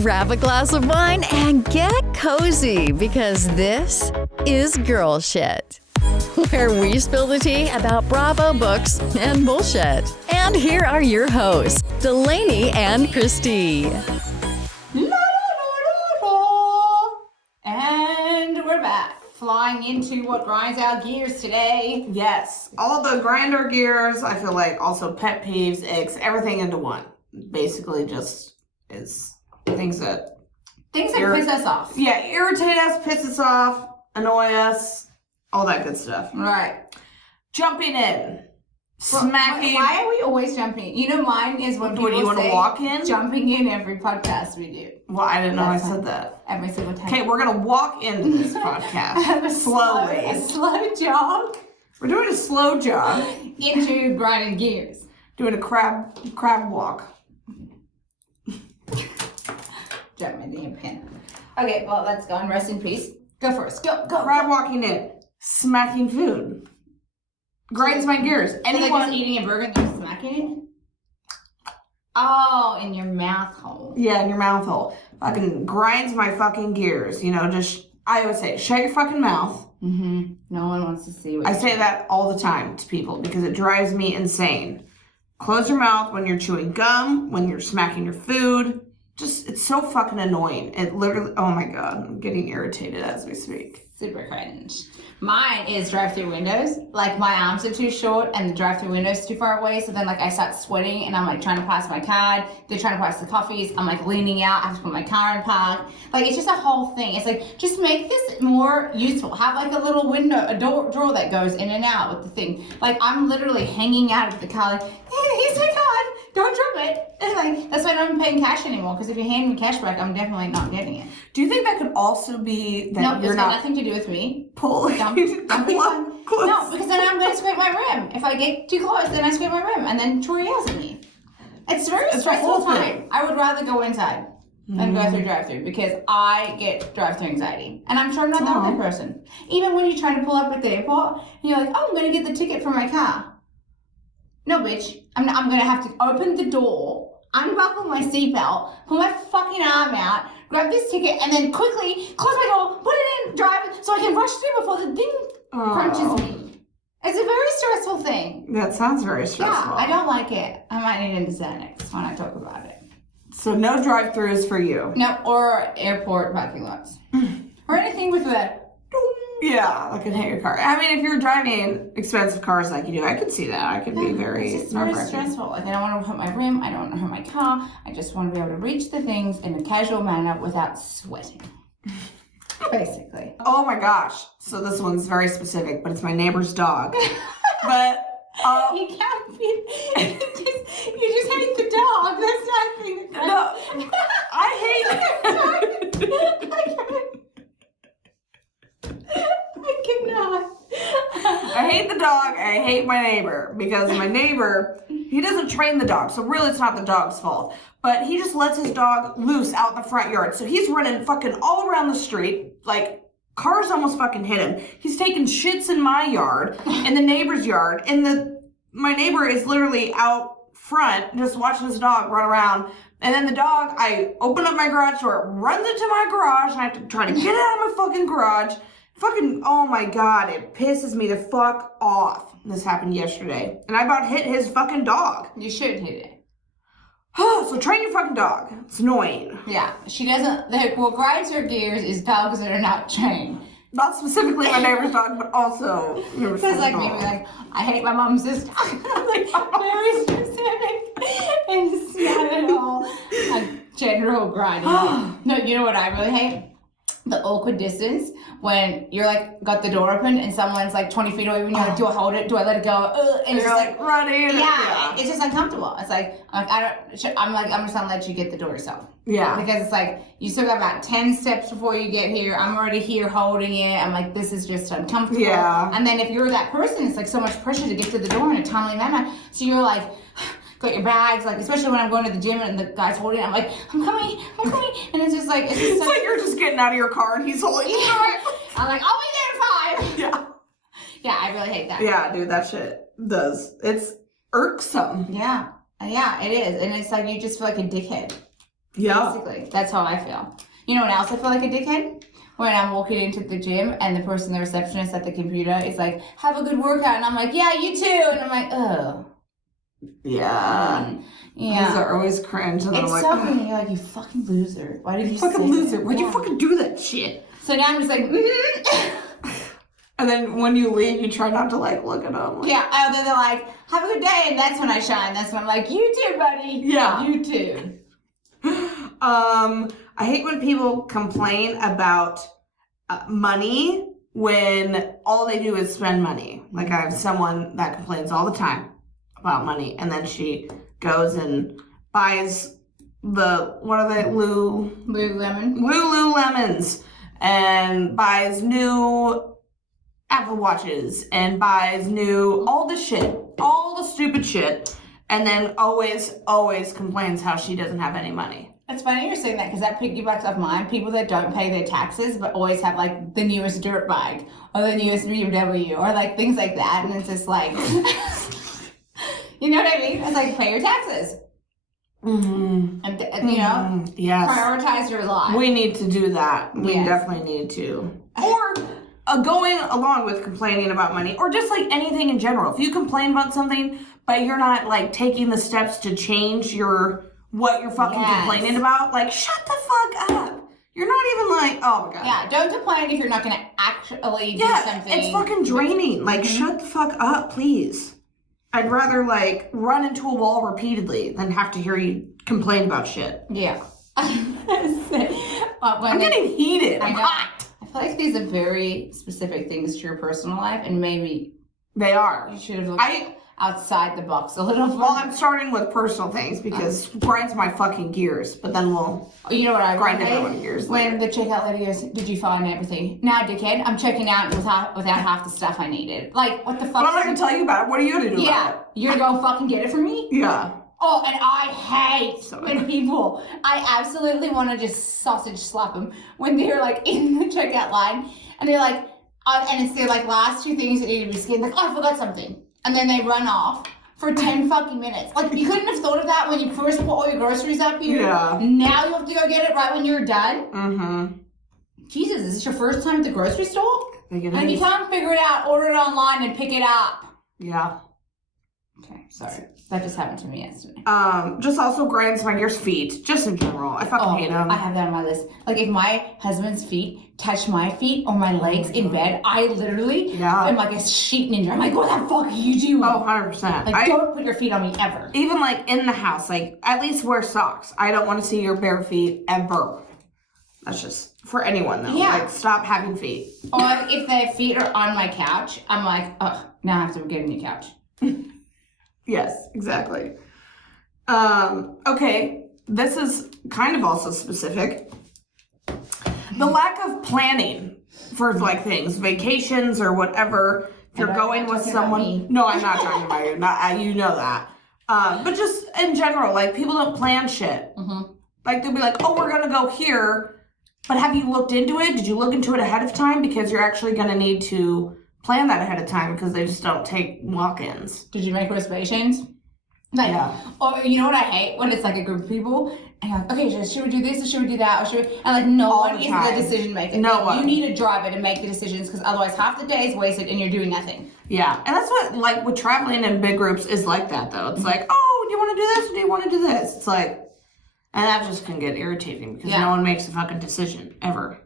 grab a glass of wine and get cozy because this is Girl Shit, where we spill the tea about Bravo books and bullshit. And here are your hosts, Delaney and Kristy. And we're back, flying into what grinds our gears today. Yes, all the grinder gears, I feel like also pet peeves, icks, everything into one. Basically just is things that piss us off. Yeah, irritate us, piss us off, annoy us, all that good stuff. Right. Jumping in. Smacking. Why are we always jumping in? You know, mine is when people do you want to walk in? Jumping in every podcast we do. Well, I didn't know I said that. Every single time. Okay, we're going to walk into this podcast slowly. A slow jog. We're doing a slow jog. Into grinding gears. Doing a crab walk. Drop my damn pen. Okay, well, let's go and rest in peace. Go first. Go. Crab walking in. Smacking food. Grinds my gears. Anyone like just eating a burger and they're smacking it? Oh, in your mouth hole. Yeah, in your mouth hole. Fucking grinds my fucking gears. You know, just, I always say, shut your fucking mouth. Mm-hmm. No one wants to see what I say that all the time to people because it drives me insane. Close your mouth when you're chewing gum, when you're smacking your food. Just, it's so fucking annoying. It literally, oh my God, I'm getting irritated as we speak. Super cringe. Mine is drive-through windows. Like, my arms are too short and the drive-through window's too far away, so then, like, I start sweating and I'm, like, trying to pass my card. They're trying to pass the coffees. I'm, like, leaning out. I have to put my car in park. Like, it's just a whole thing. It's like, just make this more useful. Have, like, a little window, a drawer that goes in and out with the thing. Like, I'm literally hanging out of the car, like, hey, here's my card. Don't drop it. And, like, that's why I'm not paying cash anymore, because if you hand me cash back, I'm definitely not getting it. Do you think that could also be that no, you're it's not... got nothing to do with me. Pulling No, because then I'm going to scrape my rim. If I get too close, then I scrape my rim, and then Tori yells at me. It's very stressful time. I would rather go inside than go through drive-through because I get drive-through anxiety, and I'm sure I'm not the only person. Even when you're trying to pull up at the airport, and you're like, "Oh, I'm going to get the ticket for my car." No, bitch. I'm going to have to open the door, unbuckle my seatbelt, pull my fucking arm out, grab this ticket, and then quickly close my door, put it in, drive it, so I can rush through before the thing crunches me. It's a very stressful thing. That sounds very stressful. Yeah, I don't like it. I might need a Xanax when I talk about it. So no drive-thrus for you. No, or airport parking lots. Or anything with that. Yeah, like can hit your car. I mean, if you're driving expensive cars like you do, I could see that. I could be very it's just very stressful. Like, I don't want to hurt my rim. I don't want to hurt my car. I just want to be able to reach the things in a casual manner without sweating. Basically. Oh my gosh. So this one's very specific, but it's my neighbor's dog. But you can't be. You just hate the dog. That's nothing. No, I hate it. I cannot. I hate the dog. I hate my neighbor because my neighbor, he doesn't train the dog. So really it's not the dog's fault. But he just lets his dog loose out in the front yard. So he's running fucking all around the street. Like, cars almost fucking hit him. He's taking shits in my yard, in the neighbor's yard. And my neighbor is literally out front just watching his dog run around. And then the dog, I open up my garage door, it runs into my garage, and I have to try to get it out of my fucking garage. Fucking, oh my God, it pisses me the fuck off. This happened yesterday. And I about hit his fucking dog. You should hit it. So train your fucking dog. It's annoying. Yeah, she doesn't, what grinds her gears is dogs that are not trained. Not specifically my neighbor's dog, but also because like maybe like I hate my mom's sister. Like very specific, and it's not at all a general grinding. No, you know what I really hate? The awkward distance when you're like got the door open and someone's like 20 feet away and you're like, do I hold it? Do I let it go? And you're like running. Yeah, it's just uncomfortable. It's like I'm just gonna let you get the door yourself. Yeah. Because it's like you still got about 10 steps before you get here. I'm already here holding it. I'm like, this is just uncomfortable. Yeah. And then if you're that person, it's like so much pressure to get to the door in a timely manner. So you're like, got your bags, like especially when I'm going to the gym and the guy's holding it, I'm like, I'm coming, and it's just like it's like you're just getting out of your car and he's holding it. I'm like, I'll be there in 5. Yeah. Yeah, I really hate that. Yeah, dude, that shit does. It's irksome. Yeah, it is, and it's like you just feel like a dickhead. Yeah. Basically, that's how I feel. You know what else I feel like a dickhead? When I'm walking into the gym and the person, the receptionist at the computer is like, have a good workout. And I'm like, yeah, you too. And I'm like, oh. Yeah. Yeah. These are always cringe. And It's I'm like, so cringe. You're like, you fucking loser. Why did you fucking say loser. that? Why'd you fucking do that shit? So now I'm just like, And then when you leave, you try not to like look at them. Like, yeah. Then they're like, have a good day. And that's when I shine. That's when I'm like, you too, buddy. Yeah. You too. I hate when people complain about money when all they do is spend money. Like I have someone that complains all the time about money, and then she goes and buys what are they, Lululemons, and buys new Apple Watches, and buys new all the stupid shit, and then always complains how she doesn't have any money. It's funny you're saying that because that piggybacks off mine. People that don't pay their taxes but always have like the newest dirt bike or the newest BMW or like things like that. And it's just like, you know what I mean? It's like pay your taxes. Mm-hmm. And you know, yes. Prioritize your life. We need to do that. We definitely need to. Or going along with complaining about money or just like anything in general. If you complain about something but you're not like taking the steps to change what you're fucking complaining about, like, shut the fuck up. You're not even like, oh my god. Yeah, don't complain if you're not going to actually do something. It's fucking draining. Like, shut the fuck up, please. I'd rather, like, run into a wall repeatedly than have to hear you complain about shit. Yeah. I'm getting heated. I'm hot. I feel like these are very specific things to your personal life, and maybe they are. You should have looked outside the box a little bit. Well, I'm starting with personal things because grinds my fucking gears, but then we'll grind everyone's gears later. When the checkout lady goes, did you find everything? Nah, dickhead, I'm checking out without half the stuff I needed. Like, what the fuck? But I'm not going to tell you about it. What are you going to do about it? You're going to go fucking get it for me? Yeah. Oh, and I hate when people, I absolutely want to just sausage slap them when they're like in the checkout line and they're like, and it's their like last two things that need to be scanned, like, oh, I forgot something. And then they run off for 10 fucking minutes. Like, you couldn't have thought of that when you first put all your groceries up here. Yeah. Now you have to go get it right when you're done. Mm-hmm. Jesus, is this your first time at the grocery store? And if you can't figure it out, order it online and pick it up. Yeah. Okay, sorry. That just happened to me yesterday. Just also grinds my gears feet, just in general. I fucking hate them. I have that on my list. Like, if my husband's feet touch my feet or my legs in bed, I literally am like a sheet ninja. I'm like, what the fuck are you doing? Oh, 100%. Like, don't put your feet on me ever. Even like in the house, like at least wear socks. I don't want to see your bare feet ever. That's just for anyone though. Yeah. Like, stop having feet. Or if the feet are on my couch, I'm like, ugh, now I have to get a new couch. Yes, exactly. Okay, this is kind of also specific. The lack of planning for like things, vacations or whatever. If you're going with someone, no, I'm not talking about you. Not you know that. But just in general, like people don't plan shit. Mm-hmm. Like they'll be like, oh, we're gonna go here, but have you looked into it? Did you look into it ahead of time? Because you're actually gonna need to plan that ahead of time because they just don't take walk-ins. Did you make reservations? Like, or you know what I hate? When it's like a group of people and you're like, okay, should we do this or should we do that? Or should we? And like no one is the decision maker. No one. You need a driver to make the decisions because otherwise half the day is wasted and you're doing nothing. Yeah, and that's what like with traveling in big groups is like that though. It's like, oh, do you want to do this or do you want to do this? It's like, and that just can get irritating because no one makes a fucking decision ever.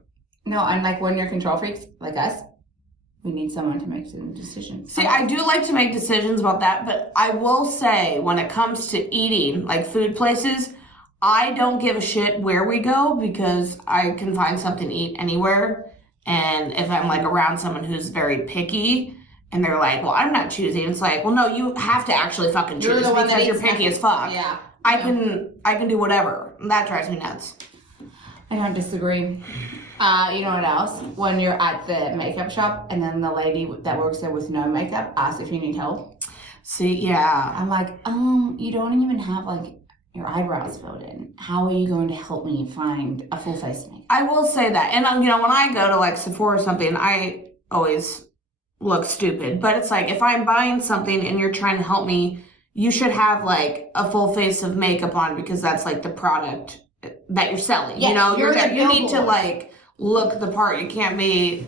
No, and like when you're control freaks like us, we need someone to make some decisions. See, I do like to make decisions about that, but I will say when it comes to eating, like food places, I don't give a shit where we go because I can find something to eat anywhere. And if I'm like around someone who's very picky and they're like, well, I'm not choosing. It's like, well, no, you have to actually fucking choose because you're picky as fuck. Yeah. I can do whatever. That drives me nuts. I don't disagree. You know what else? When you're at the makeup shop and then the lady that works there with no makeup asks if you need help. See, yeah. I'm like, you don't even have like your eyebrows filled in. How are you going to help me find a full face makeup? I will say that. And you know, when I go to like Sephora or something, I always look stupid. But it's like if I'm buying something and you're trying to help me, you should have like a full face of makeup on because that's like the product that you're selling. Yes, you know, you need to like look the part. You can't be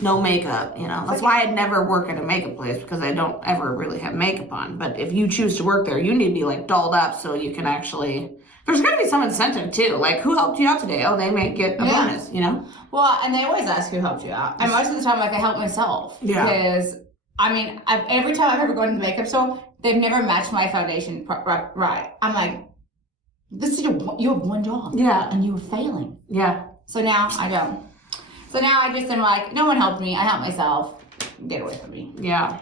no makeup, you know. That's why I'd never work at a makeup place, because I don't ever really have makeup on. But if you choose to work there, you need to be like dolled up so you can actually. There's got to be some incentive too. Like, who helped you out today? Oh, they may get a bonus, you know? Well, and they always ask who helped you out. And most of the time, like, I help myself. Yeah. Because, I mean, every time I've ever gone to the makeup store, they've never matched my foundation right. I'm like, this is you have one job. Yeah. And you were failing. Yeah. So now I don't. So now I just am like, no one helped me. I helped myself. Get away from me. Yeah.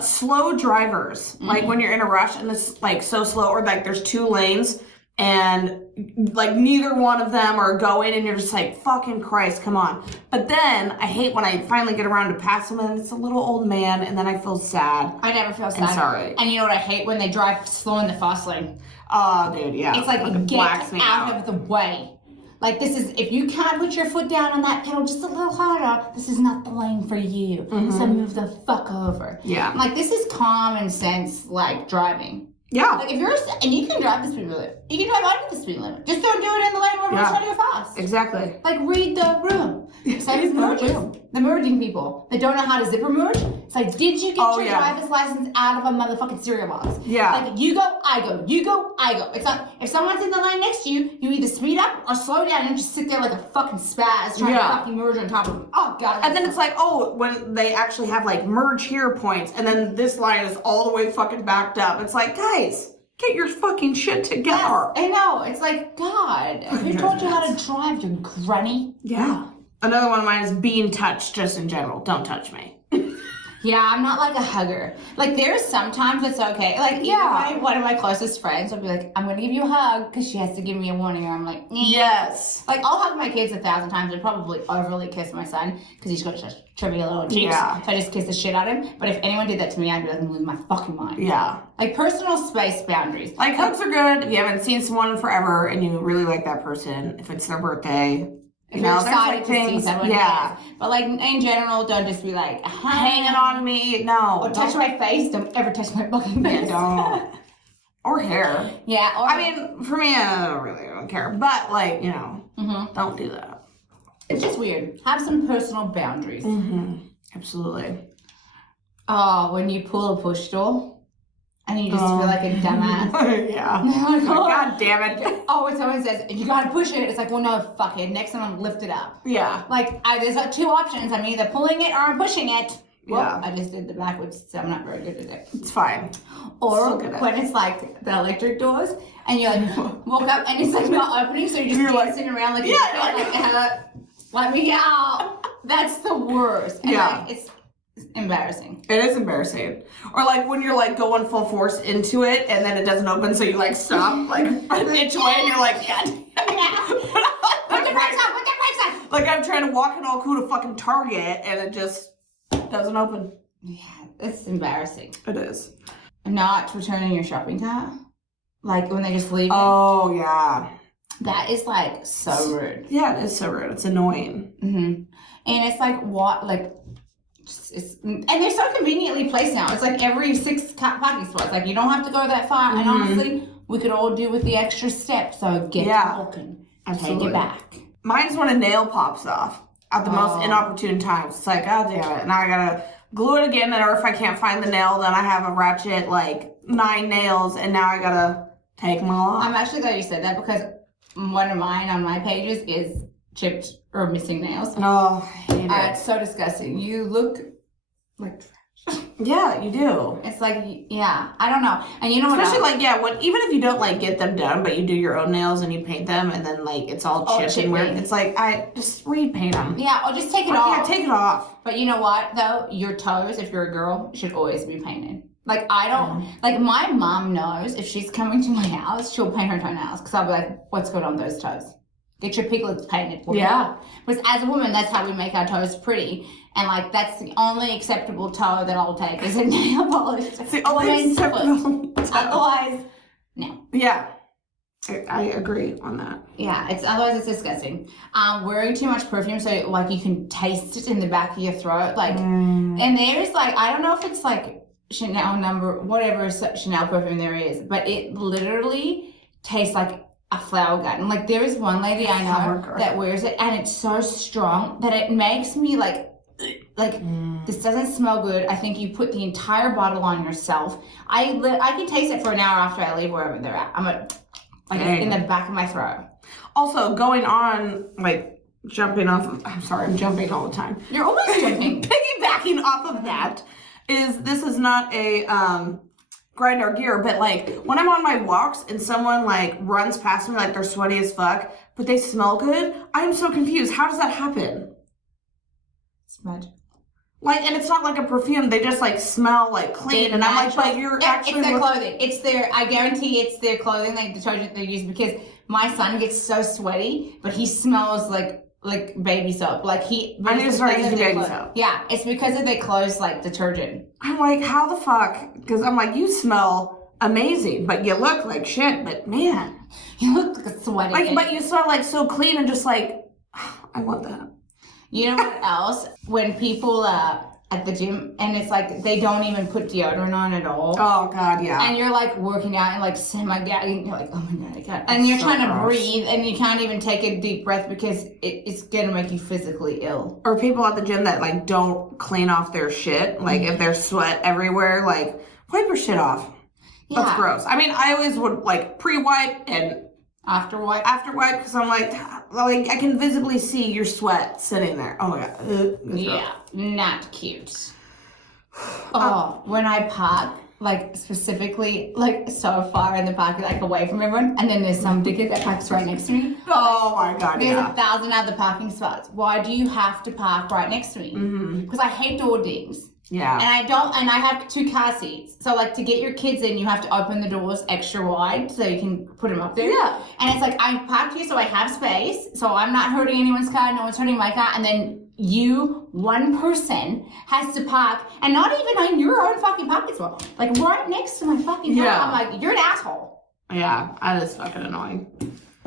Slow drivers. Like when you're in a rush and it's like so slow, or like there's 2 lanes and like neither one of them are going and you're just like, fucking Christ, come on. But then I hate when I finally get around to pass them and it's a little old man and then I feel sad. I never feel sad. I'm sorry. And you know what I hate? When they drive slow in the fast lane. Oh, dude, yeah. It's like, fucking get out of the way. Like, this is, if you can't put your foot down on that pedal just a little harder, this is not the lane for you. So move the fuck over. Yeah. Like, this is common sense, like, driving. Yeah. Like, if you're, and you can drive the speed limit. You can drive under the speed limit. Just don't do it in the lane where everyone's trying to go fast. Exactly. Like, read the room. Same as merges. The merging people. They don't know how to zipper merge. It's like, did you get your driver's license out of a motherfucking cereal box? Yeah. Like, you go, I go. You go, I go. It's not, if someone's in the lane next to you, you either speed up or slow down and just sit there like a fucking spaz trying to fucking merge on top of them. Oh, God. And then it's like, oh, when they actually have like merge here points and then this line is all the way fucking backed up. It's like, guys, get your fucking shit together. Yes, I know. It's like, God, who taught you how to drive, you granny? Yeah. Another one of mine is being touched just in general. Don't touch me. Yeah, I'm not like a hugger. Like, there's sometimes it's okay. Like, one of my closest friends will be like, I'm going to give you a hug because she has to give me a warning. Or I'm like, yes. Like, I'll hug my kids 1,000 times and probably overly kiss my son because he's got such trivial little cheeks. Yeah. So I just kiss the shit out of him. But if anyone did that to me, I'd be like, I'm losing my fucking mind. Yeah. Like, personal space boundaries. Like, hugs are good if you haven't seen someone in forever and you really like that person. If it's their birthday. If you're excited to see someone, yeah. But like in general, don't just be like hanging on me. No. Or touch my face. Don't ever touch my fucking face. Don't. Or hair. Yeah. Or, I mean, for me, I don't care. But like, you know, don't do that. It's just weird. Have some personal boundaries. Absolutely. Oh, when you pull a push door. And you just feel like a dumbass. Yeah. Like, oh, God damn it. Oh, when someone says, you gotta push it, it's like, well, no, fuck it. Next time I'm lift it up. Yeah. Like, there's like 2 options. I'm either pulling it or I'm pushing it. Well, Yeah. I just did the backwards, so I'm not very good at it. It's fine. Or when it's like the electric doors, and you like walk up and it's like not opening, so you're just dancing around like, let me out. That's the worst. And like, it's embarrassing. It is embarrassing. Or like when you're like going full force into it and then it doesn't open, so you like stop like an inch away and you're like, God. Put the brakes on, put the brakes on. Like I'm trying to walk in all cool to fucking Target and it just doesn't open. Yeah, it's embarrassing. It is. Not returning your shopping cart. Like when they just leave it. Oh, yeah. That is like so rude. Yeah, it is so rude. It's annoying. And it's like, what, like, and they're so conveniently placed now. It's like every 6 parking spots. Like, you don't have to go that far. And honestly, we could all do with the extra step. So get walking. Absolutely. Take it back. Mine's when a nail pops off at the most inopportune times. It's like, God damn it. Now I gotta glue it again. Or if I can't find the nail, then I have a ratchet, like 9 nails. And now I gotta take them all off. I'm actually glad you said that because one of mine on my pages is chipped or missing nails. Oh, I hate it. It's so disgusting. You look like trash. Yeah, you do. It's like, yeah, I don't know. And you know what? Especially like, yeah, even if you don't like get them done, but you do your own nails and you paint them and then like it's all chipped and weird. It's like, I just repaint them. Yeah, or just take it off. Yeah, take it off. But you know what though? Your toes, if you're a girl, should always be painted. Like I don't, like my mom knows if she's coming to my house, she'll paint her toenails because I'll be like, what's going on with those toes? Get your piglets painted. Yeah. Because as a woman, that's how we make our toes pretty. And like, that's the only acceptable toe that I'll take is a nail polish. It's the only acceptable toe. Otherwise, no. Yeah. I agree on that. Yeah, otherwise it's disgusting. Wearing too much perfume, so like you can taste it in the back of your throat. Like, and there's like, I don't know if it's like Chanel whatever Chanel perfume there is, but it literally tastes like a flower gun. Like there is one lady I know that wears it, and it's so strong that it makes me like this doesn't smell good. I think you put the entire bottle on yourself. I can taste it for an hour after I leave wherever they're at. It's in the back of my throat. Also, going on, like, jumping off of, I'm sorry, I'm jumping all the time. You're always jumping. Piggybacking off of that this is not a grind our gear, but like when I'm on my walks and someone like runs past me like they're sweaty as fuck, but they smell good, I'm so confused. How does that happen? Smudge. Like, and it's not like a perfume. They just like smell like clean, and I'm like, but you're actually. It's their clothing. It's their. I guarantee it's their clothing, like detergent they use. Because my son gets so sweaty, but he smells like baby soap. Like he. I need to start using baby soap. Yeah, it's because of their clothes like detergent. I'm like, how the fuck? Because I'm like, you smell amazing, but you look like shit. But man, you look like a sweaty. Like, but you smell like so clean and just like, I want that. You know what else? When people at the gym and it's like they don't even put deodorant on at all. Oh God, yeah. And you're like working out and like semi-gagging. You're like, oh my God, I can't. And you're so trying to breathe and you can't even take a deep breath because it's gonna make you physically ill. Or people at the gym that like don't clean off their shit. Like if there's sweat everywhere, like wipe your shit off. Yeah. That's gross. I mean, I always would like pre-wipe and after wipe because I'm like I can visibly see your sweat sitting there. Oh my God. Yeah, not cute. Oh, when I park, like specifically, like so far in the park, like away from everyone, and then there's some dickhead that parks right next to me. Oh my God, there's 1,000 other parking spots. Why do you have to park right next to me? Because I hate door dings. Yeah. And I have 2 car seats. So like to get your kids in, you have to open the doors extra wide so you can put them up there. Yeah. And it's like, I parked here so I have space. So I'm not hurting anyone's car. No one's hurting my car. And then you, one person, has to park and not even on your own fucking parking spot. Like right next to my fucking car. Yeah. I'm like, you're an asshole. Yeah, that is fucking annoying.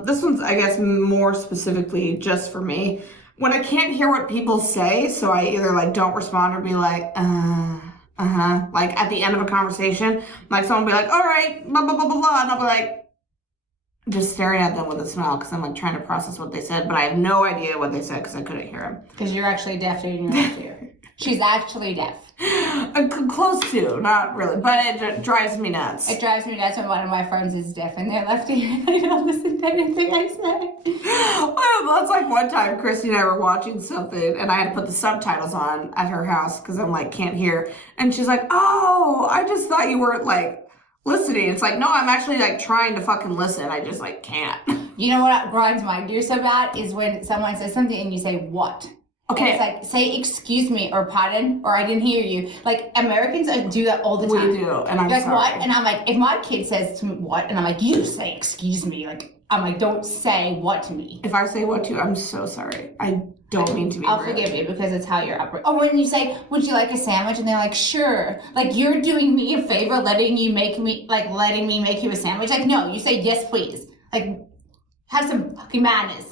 This one's, I guess, more specifically just for me. When I can't hear what people say, so I either like don't respond or be like, like at the end of a conversation, like someone will be like, all right, blah, blah, blah, blah, blah, and I'll be like, just staring at them with a smile because I'm like trying to process what they said, but I have no idea what they said because I couldn't hear them. Because you're actually deaf in your left ear. She's actually deaf. Close to, not really, but it drives me nuts. It drives me nuts when one of my friends is deaf in their left ear and I don't listen to anything I say. Well, that's like one time Kristy and I were watching something and I had to put the subtitles on at her house because I'm like, can't hear. And she's like, oh, I just thought you weren't like listening. It's like, no, I'm actually like trying to fucking listen. I just like can't. You know what grinds my gear so bad is when someone says something and you say, what? Okay. And it's like, say excuse me or pardon or I didn't hear you. Like Americans do that all the time. We do, and I'm like, sorry. What? And I'm like, if my kid says to me what, and I'm like, you say excuse me. Like, I'm like, don't say what to me. If I say what to you, I'm so sorry. I don't mean to be I'll rude. forgive you because it's how you're operating. Or when you say, would you like a sandwich? And they're like, sure. Like, you're doing me a favor letting me make you a sandwich. Like, no, you say yes, please. Like, have some fucking manners.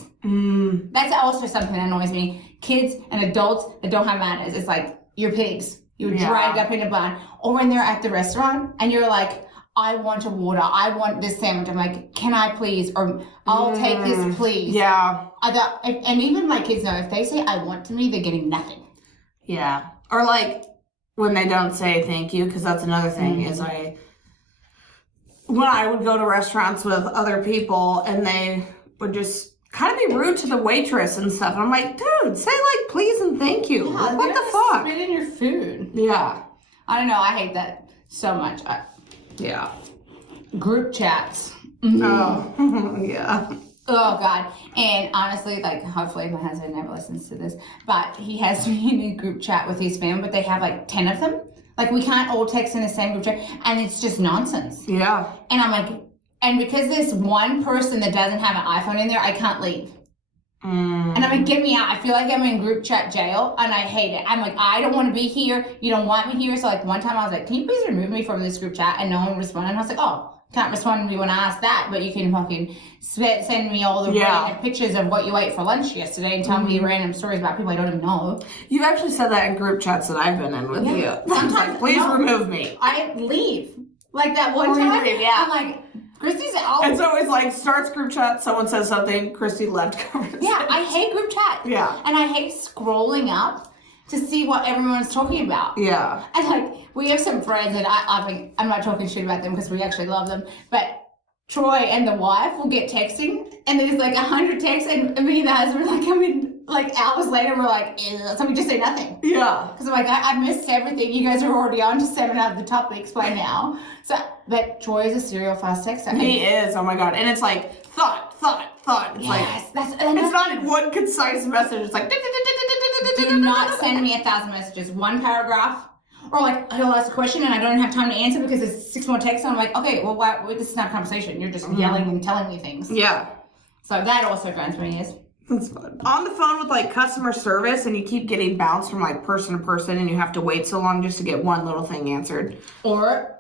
That's also something that annoys me. Kids and adults that don't have manners. It's like, you're pigs. You're dragged up in a bun. Or when they're at the restaurant and you're like, I want a water. I want this sandwich. I'm like, can I please? Or I'll take this, please. Yeah. And even my kids know if they say I want to me, they're getting nothing. Yeah. Or like when they don't say thank you, because that's another thing is when I would go to restaurants with other people and they would just kind of be rude to the waitress and stuff. And I'm like, dude, say like please and thank you. Yeah, like, what the fuck? Spit in your food. Yeah. I don't know. I hate that so much. Yeah. Group chats. Oh, yeah. Oh, God. And honestly, like, hopefully my husband never listens to this, but he has me in a group chat with his family, but they have like 10 of them. Like, we can't all text in the same group chat, and it's just nonsense. Yeah. And I'm like, and because there's one person that doesn't have an iPhone in there, I can't leave. And I'm like, get me out. I feel like I'm in group chat jail, and I hate it. I'm like, I don't want to be here. You don't want me here. So, like, one time I was like, can you please remove me from this group chat? And no one responded. And I was like, oh, can't respond to me when I ask that, but you can fucking send me all the random pictures of what you ate for lunch yesterday and tell me random stories about people I don't even know. You've actually said that in group chats that I've been in with you. Sometimes, like, please remove me. I leave. Like that one time, I'm like, Kristy's out. It's always like, starts group chat, someone says something, Kristy left conversation. Yeah, I hate group chat. Yeah. And I hate scrolling up to see what everyone's talking about. Yeah. And like, we have some friends, and I'm not talking shit about them because we actually love them, but Troy and the wife will get texting, and there's like 100 texts, and me and the husband like come in like hours later, we're like, so we just say nothing. Yeah. Because I'm like, I missed everything. You guys are already on to 7 out of the topics by now. So, but Troy is a serial fast texter. He is, oh my God. And it's like, thought. It's yes, like, it's not in one concise message. It's like, do not send me 1,000 messages. One paragraph. Or like, he'll ask a question and I don't have time to answer because there's 6 more texts. And I'm like, okay, well, this is not a conversation. You're just yelling and telling me things. Yeah. So that also grinds my gears. That's fun. On the phone with like customer service and you keep getting bounced from like person to person and you have to wait so long just to get one little thing answered. Or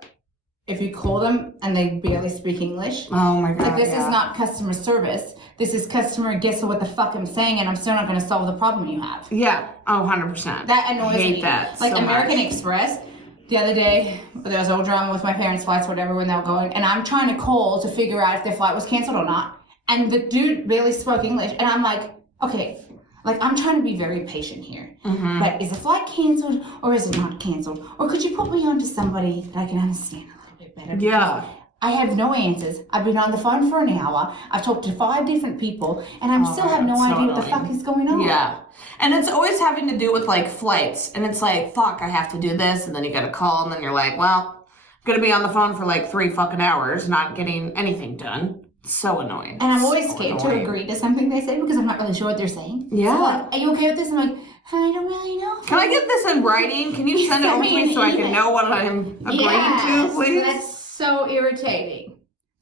if you call them and they barely speak English. Oh my God. Like, this is not customer service. This is customer guess what the fuck I'm saying, and I'm still not going to solve the problem you have. Yeah. Oh, 100%. That annoys me. I hate that Like so American much. Express, the other day, there was all drama with my parents' flights, whatever, when they were going, and I'm trying to call to figure out if their flight was canceled or not. And the dude barely spoke English, and I'm like, okay, like I'm trying to be very patient here. But is the flight canceled or is it not canceled? Or could you put me on to somebody that I can understand a little bit better? Yeah. I have no answers. I've been on the phone for an hour. I've talked to 5 different people, and I still have no so idea what the annoying. fuck is going on. Yeah. And it's always having to do with like flights. And it's like, fuck, I have to do this. And then you got to call. And then you're like, well, I'm going to be on the phone for like 3 fucking hours, not getting anything done. So annoying. And I'm always So scared annoying. to agree to something they say because I'm not really sure what they're saying. Yeah. So like, are you okay with this? I'm like, I don't really know. Can I get this in writing? Can you send it over to me so I can know what I'm agreeing to, please? That's so irritating.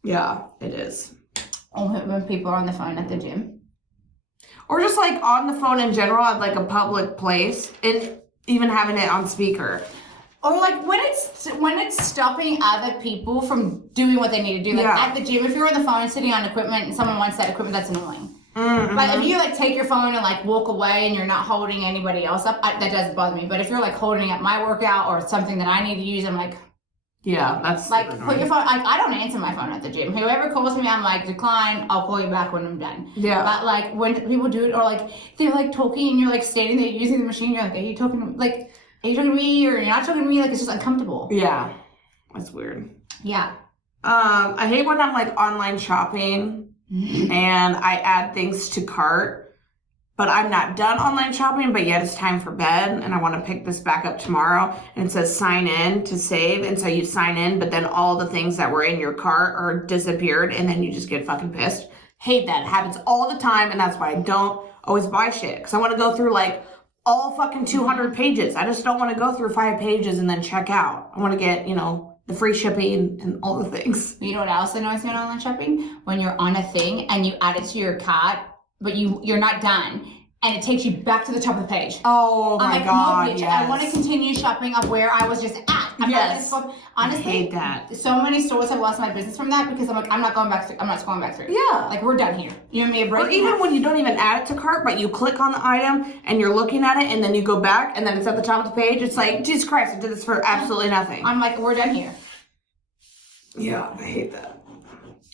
Yeah, it is. Or when people are on the phone at the gym. Or just like on the phone in general at like a public place and even having it on speaker. Or like when it's stopping other people from doing what they need to do. Like Yeah. at the gym, if you're on the phone and sitting on equipment and someone wants that equipment, that's annoying. Mm-hmm. Like if you like take your phone and like walk away and you're not holding anybody else up, that doesn't bother me. But if you're like holding up my workout or something that I need to use, I'm like, Yeah, that's like super put your annoying. phone. Like I don't answer my phone at the gym. Whoever calls me, I'm like decline. I'll call you back when I'm done. Yeah. But like when people do it, or like they're like talking and you're like standing there using the machine, you're like, are you talking to me? Like, are you talking to me or you're not talking to me? Like it's just uncomfortable. Yeah, that's weird. Yeah. I hate when I'm like online shopping and I add things to cart, but I'm not done online shopping, but yet it's time for bed and I want to pick this back up tomorrow and it says sign in to save. And so you sign in, but then all the things that were in your cart are disappeared and then you just get fucking pissed. Hate that. It happens all the time and that's why I don't always buy shit because I want to go through like all fucking 200 pages. I just don't want to go through 5 pages and then check out. I want to get, the free shipping and all the things. You know what else annoys me on online shopping? When you're on a thing and you add it to your cart, but you're not done, and it takes you back to the top of the page. Oh my I'm like, God, no, bitch, yes. I want to continue shopping up where I was just at. I'm Yes. not honestly, I hate that. So many stores have lost my business from that because I'm like, I'm not going back through. I'm not scrolling back through. Yeah. Like we're done here. You and me a break. Or even when you don't even add it to cart, but you click on the item and you're looking at it and then you go back and then it's at the top of the page. It's like, Jesus Christ, I did this for absolutely nothing. I'm like, we're done here. Yeah, I hate that.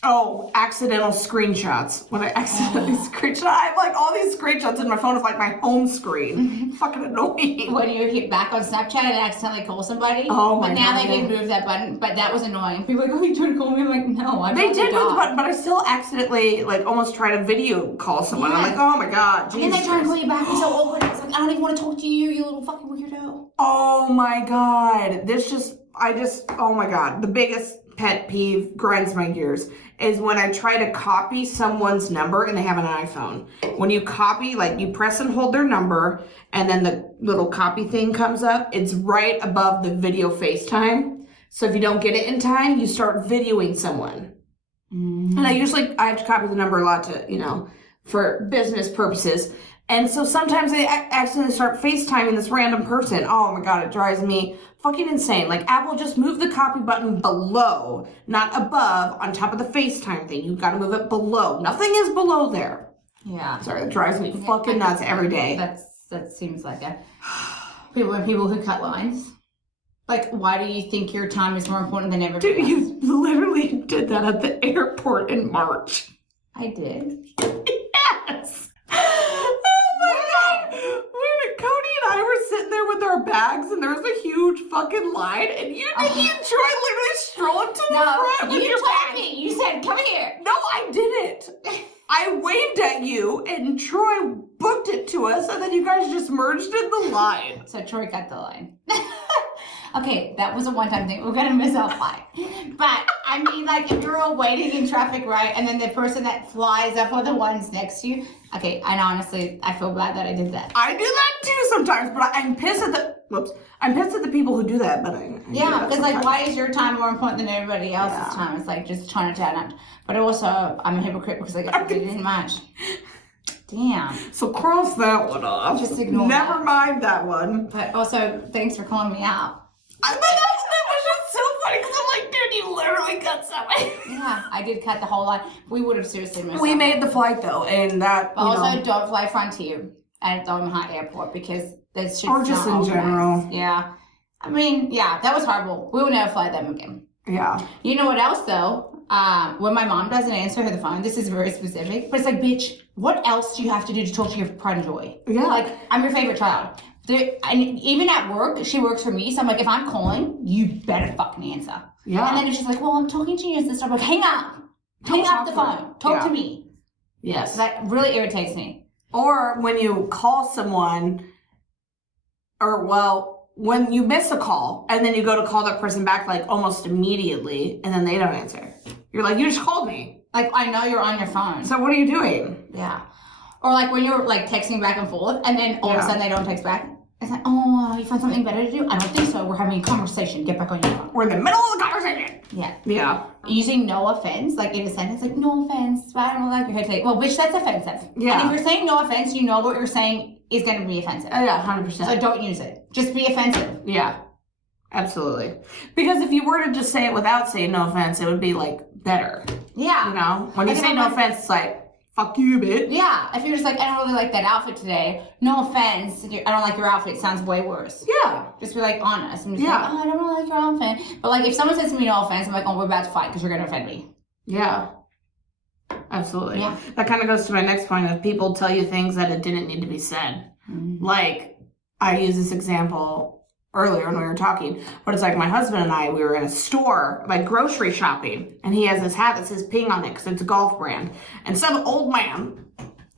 Oh, accidental screenshots. When I accidentally screenshot, I have like all these screenshots in my phone of like my home screen. Fucking annoying. When you hit back on Snapchat and accidentally call somebody. Oh my But now God, they did yeah. move that button, but that was annoying. People are like, oh, you trying to call me? I'm like, no, I'm They on did the move the dot. button, but I still accidentally like almost try to video call someone. I'm Yeah. like, oh my God, Jesus. And then they try to call you back. It's so awkward. I was like, I don't even want to talk to you, you little fucking weirdo. Oh my God. Oh my God. The biggest pet peeve grinds my gears is when I try to copy someone's number and they have an iPhone. When you copy, like you press and hold their number and then the little copy thing comes up, it's right above the video FaceTime. So if you don't get it in time, you start videoing someone. And I have to copy the number a lot to, for business purposes. And so sometimes I accidentally start FaceTiming this random person. Oh my God, it drives me fucking insane. Like Apple just moved the copy button below, not above, on top of the FaceTime thing. You've got to move it below. Nothing is below there. Yeah. Sorry, that drives me fucking nuts every day. That seems like when people who cut lines. Like, why do you think your time is more important than everybody Dude, else? you literally did that at the airport in March. I did. Yes. Oh my God. When Cody and I were sitting there with our bags and there was a huge fucking line and you and Troy literally strolled to the front with you your told bags. me. You said, come here. No, I didn't. I waved at you and Troy booked it to us and then you guys just merged in the line. So Troy got the line. Okay, that was a one-time thing. We're gonna miss our flight. But I mean, like, if you're all waiting in traffic, right, and then the person that flies up are the ones next to you. Okay, and honestly, I feel bad that I did that. I do that too sometimes, but I'm pissed at the people who do that. But I yeah, because like, why is your time more important than everybody else's time? It's like just trying to turn out. But also, I'm a hypocrite because I get to do it much. Damn. So cross that one off. Just ignore Never that. mind that one. But also, thanks for calling me out. I thought that was just so funny because I'm like, dude, you literally cut somebody. Yeah, I did cut the whole line. We would have seriously missed We out. made the flight though, and that. But also, don't fly Frontier at Doha Airport because there's shit. Or just in general. Yeah. I mean, yeah, that was horrible. We will never fly them again. Yeah. You know what else though? When my mom doesn't answer her the phone, this is very specific, but it's like, bitch, what else do you have to do to talk to your pride and joy? Yeah. Like, I'm your favorite child. And even at work, she works for me, so I'm like, if I'm calling, you better fucking answer. Yeah. And then it's just like, well, I'm talking to you and stuff. I'm like, hang up. Hang up the phone. Talk to me. Yes. So that really irritates me. Or when you call someone, when you miss a call and then you go to call that person back like almost immediately and then they don't answer. You're like, you just called me. Like, I know you're on your phone. So what are you doing? Yeah. Or like when you're like texting back and forth and then all of a sudden they don't text back. It's like, oh, you found something better to do? I don't think so. We're having a conversation. Get back on your phone. We're in the middle of the conversation. Yeah. Yeah. Using no offense, like in a sentence, like, no offense, but I don't like your hair today. Well, bitch, that's offensive. Yeah. And if you're saying no offense, you know what you're saying is going to be offensive. Yeah, 100%. So don't use it. Just be offensive. Yeah. Absolutely. Because if you were to just say it without saying no offense, it would be like better. Yeah. You know? When you Like, say no offense, it's like, fuck you, bitch. Yeah. If you're just like, I don't really like that outfit today. No offense. I don't like your outfit. It sounds way worse. Yeah. Just be like honest. And just Yeah. like, oh, I don't really like your outfit. But like if someone says to me no offense, I'm like, oh, we're about to fight because you're going to offend me. Yeah. Absolutely. Yeah. That kind of goes to my next point of people tell you things that it didn't need to be said. Mm-hmm. Like, I used this example earlier when we were talking, but it's like my husband and I, we were in a store, like grocery shopping, and he has this hat that says Ping on it because it's a golf brand. And some old man,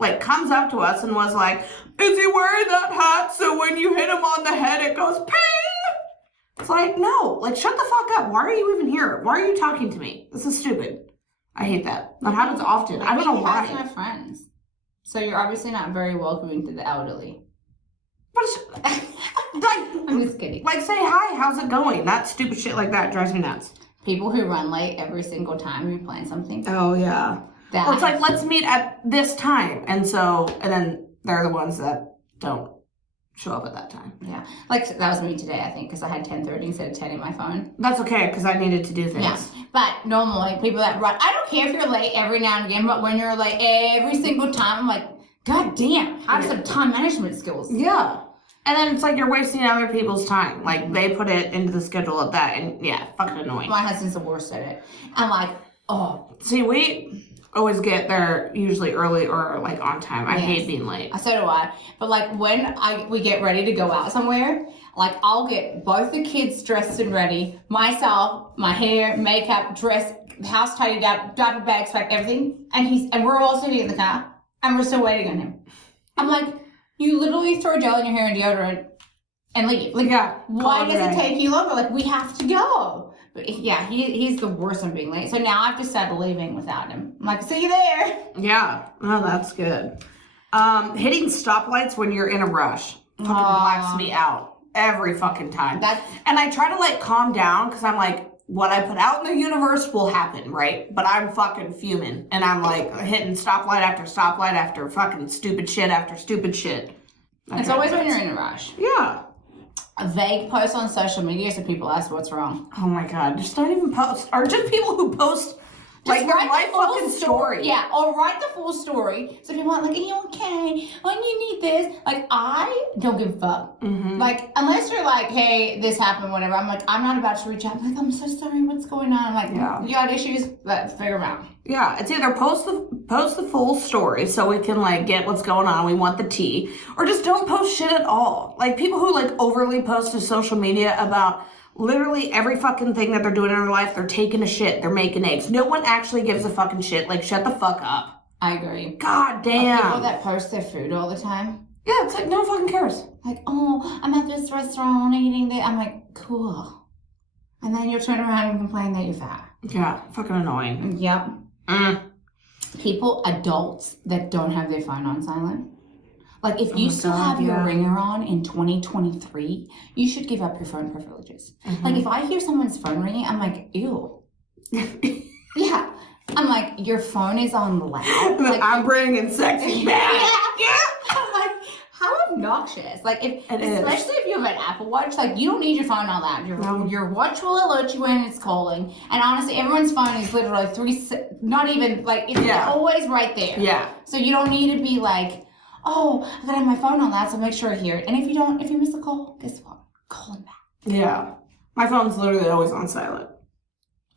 like, comes up to us and was like, is he wearing that hat so when you hit him on the head it goes ping? It's like, no, like, shut the fuck up. Why are you even here? Why are you talking to me? This is stupid. I hate that. That happens often. I don't know You guys why. are friends. So you're obviously not very welcoming to the elderly. I'm just kidding. Like, say hi, how's it going? That stupid shit like that drives me nuts. People who run late every single time you plan something. Oh, yeah. That Or it's like, let's meet at this time. And then they're the ones that don't show up at that time. Yeah. Like, that was me today, I think, because I had 10:30 instead of 10 in my phone. That's okay, because I needed to do things. Yeah. But normally, people that run, I don't care if you're late every now and again, but when you're late every single time, I'm like, God damn, have some time management skills. Yeah. And then it's like you're wasting other people's time. Like, they put it into the schedule of that, and yeah, fucking annoying. My husband's the worst at it. I'm like, oh. See, we always get there usually early or like on time. I hate being late. So do I. But like when we get ready to go out somewhere, like I'll get both the kids dressed and ready, myself, my hair, makeup, dress, house tidied up, diaper bags, packed, everything, and we're all sitting in the car and we're still waiting on him. I'm like, you literally throw gel in your hair and deodorant and leave. Like, Yeah. why does it take you longer? Like, we have to go. But yeah, he's the worst on being late. So now I've decided leaving without him. I'm like, see you there. Yeah. Oh, that's good. Hitting stoplights when you're in a rush fucking blacks me out every fucking time. And I try to like calm down because I'm like, what I put out in the universe will happen, right? But I'm fucking fuming. And I'm like hitting stoplight after fucking stupid shit after stupid shit. It's always when you're in a rush. Yeah. A vague post on social media so people ask what's wrong. Oh my God. Just don't even post. Or just people who post Like their life fucking story. Yeah, or write the full story. So people are like, are you okay? Oh, you need this. Like, I don't give a fuck. Like, unless you're like, hey, this happened, whatever. I'm like, I'm not about to reach out. I'm like, I'm so sorry, what's going on? I'm like, you got issues? Let's figure them out. Yeah, it's either post the full story so we can like get what's going on. We want the tea, or just don't post shit at all. Like people who like overly post to social media about literally every fucking thing that they're doing in their life. They're taking a shit. They're making eggs. No one actually gives a fucking shit. Like shut the fuck up. I agree. God damn. People that post their food all the time. Yeah, it's like no one fucking cares. Like, oh, I'm at this restaurant eating this. I'm like, cool. And then you'll turn around and complain that you're fat. Yeah, fucking annoying. Yep. People, adults that don't have their phone on silent. Like, if you still have your ringer on in 2023, you should give up your phone privileges. Like, if I hear someone's phone ringing, I'm like, ew. Yeah. I'm like, your phone is on loud. Like, I'm bringing sexy back. Yeah. I'm like, how obnoxious. Like, especially if you have an Apple Watch, like, you don't need your phone on loud. Your watch will alert you when it's calling. And honestly, everyone's phone is literally not even, like, it's always right there. Yeah. So you don't need to be like, oh, I gotta have my phone on that, so make sure I hear it. And if you miss a call, guess what? Call him back. Yeah. My phone's literally always on silent.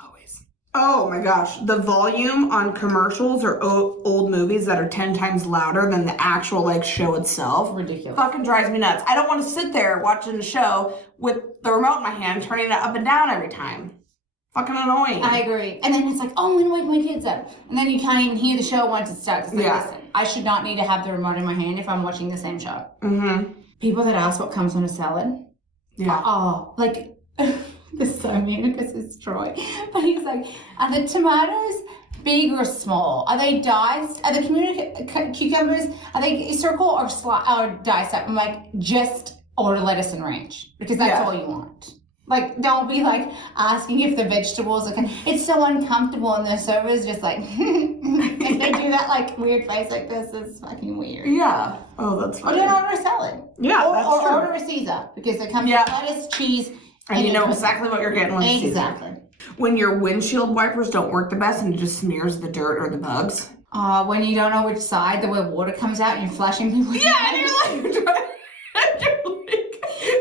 Always. Oh my gosh. The volume on commercials or old movies that are 10 times louder than the actual like show itself. Ridiculous. Fucking drives me nuts. I don't want to sit there watching the show with the remote in my hand, turning it up and down every time. Fucking annoying. I agree. And then it's like, oh, I'm gonna wake my kids up. And then you can't even hear the show once it starts. It's like, listen, I should not need to have the remote in my hand if I'm watching the same show. People that ask what comes on a salad. Yeah. Oh, like, this is so mean because it's Troy. But he's like, are the tomatoes big or small? Are they diced? Are the cucumbers, are they circle or diced up? I'm like, just order lettuce and ranch because that's all you want. Like, don't be like asking if the vegetables are. It's so uncomfortable, and the server's just like, if they do that like weird face like this, it's fucking weird. Yeah. Oh, that's funny. Or don't order a salad. Yeah, or order a Caesar because it comes with lettuce, cheese, and you know exactly what you're getting with Caesar. Exactly. When your windshield wipers don't work the best and it just smears the dirt or the bugs. When you don't know which side the way water comes out and you're flashing people. Yeah, and you're like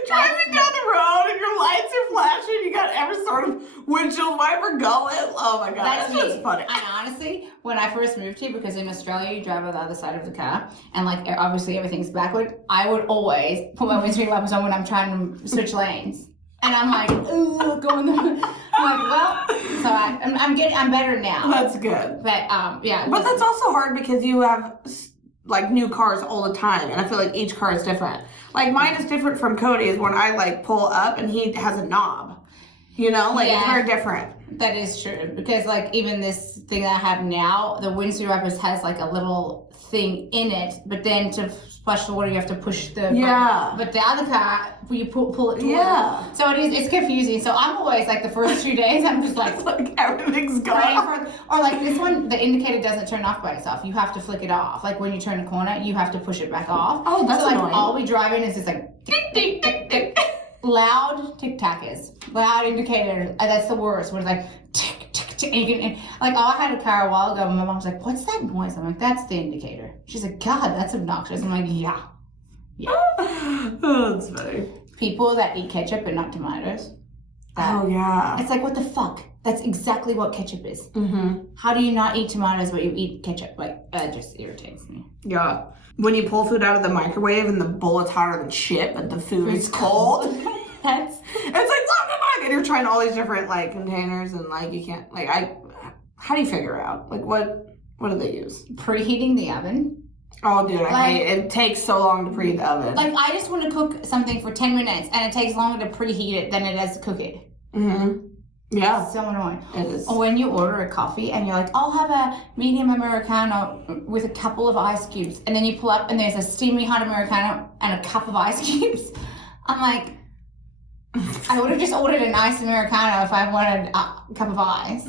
driving down the road and your lights are flashing. You got every sort of windshield wiper going. Oh my god, that's just funny. And honestly, when I first moved here, because in Australia you drive on the other side of the car, and like obviously everything's backward, I would always put my windshield wipers on when I'm trying to switch lanes. And I'm like, ooh, going the. I'm like, well, so I'm better now. That's good. But yeah. But that's also hard because you have like new cars all the time, and I feel like each car is different. Like mine is different from Cody's when I like pull up and he has a knob. You know, like it's very different. That is true because like even this thing that I have now, the windshield wipers has like a little thing in it, but then to splash the water you have to push the button. But the other car you pull it towards so it's confusing. So I'm always like the first 2 days I'm just like everything's going or like this one the indicator doesn't turn off by itself. You have to flick it off. Like when you turn a corner you have to push it back off. Oh, that's so like annoying. all we drive in is just like tick tick tick tick. Loud tic-tackers, loud indicator. That's the worst. Where it's like tick, tick, tick. And you can, like, I had a car a while ago, and my mom's like, "What's that noise?" I'm like, "That's the indicator." She's like, "God, that's obnoxious." I'm like, "Yeah." Oh, that's funny. People that eat ketchup and not tomatoes. Oh yeah. It's like, what the fuck? That's exactly what ketchup is. How do you not eat tomatoes but you eat ketchup? Like, it just irritates me. Yeah. When you pull food out of the microwave and the bowl is hotter than shit, but the food is cold. It's like, look, and you're trying all these different like containers and like you can't like how do you figure out like what do they use? Preheating the oven. Oh dude, I hate it. It takes so long to preheat the oven. Like I just want to cook something for 10 minutes and it takes longer to preheat it than it does to cook it. Yeah. It's so annoying. It is. Or when you order a coffee and you're like, I'll have a medium Americano with a couple of ice cubes. And then you pull up and there's a steamy hot Americano and a cup of ice cubes. I'm like, I would have just ordered an iced Americano if I wanted a cup of ice.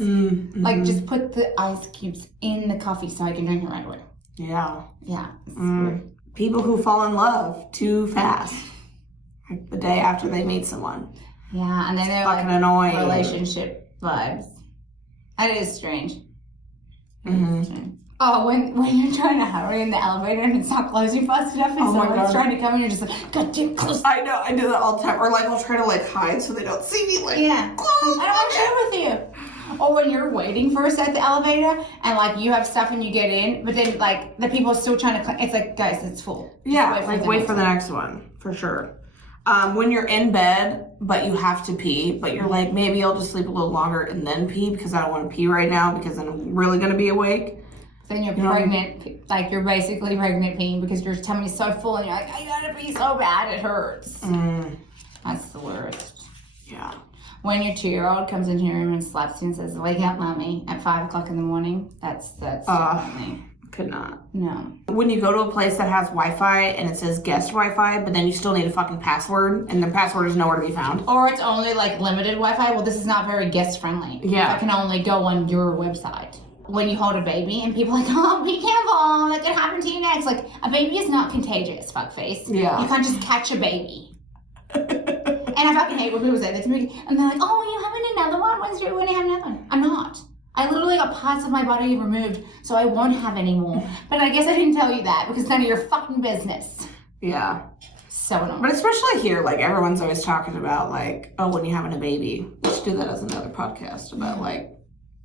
Like, just put the ice cubes in the coffee so I can drink it right away. Yeah. Yeah. People who fall in love too fast. Like the day after they meet someone. Yeah, and then they're fucking like annoying. Relationship vibes. That is strange. Oh, when you're trying to hurry in the elevator and it's not closing fast enough and someone's trying to come and you're just like, God damn, close. I know, I do that all the time. Or like I'll try to like hide so they don't see me. Like, yeah. close. I don't want to share with you. Or when you're waiting first at the elevator and like you have stuff and you get in, but then like the people are still trying to, it's like, guys, it's full. Yeah, wait for the next one, for sure. When you're in bed, but you have to pee, but you're like, maybe I'll just sleep a little longer and then pee because I don't want to pee right now because then I'm really going to be awake. Then you're pregnant, like you're basically pregnant peeing because your tummy's so full and you're like, I gotta pee so bad, it hurts. That's the worst. Yeah. When your 2-year-old comes into your room and slaps you and says, wake up, mommy, at 5 o'clock in the morning, that's me. Could not. No. When you go to a place that has Wi-Fi and it says guest Wi-Fi, but then you still need a fucking password and the password is nowhere to be found. Or it's only like limited Wi-Fi. Well, this is not very guest friendly. Yeah. I can only go on your website. When you hold a baby and people are like, oh, be careful, that could happen to you next. Like, a baby is not contagious, fuckface. Yeah. You can't just catch a baby. And I fucking hate when people say that to me. And they're like, oh, you having another one? When's you going to have another one? I'm not. I literally got parts of my body removed, so I won't have any more. But I guess I didn't tell you that because none of your fucking business. Yeah. So annoying. But especially here, like, everyone's always talking about, like, oh, when you're having a baby. We should do that as another podcast about, like,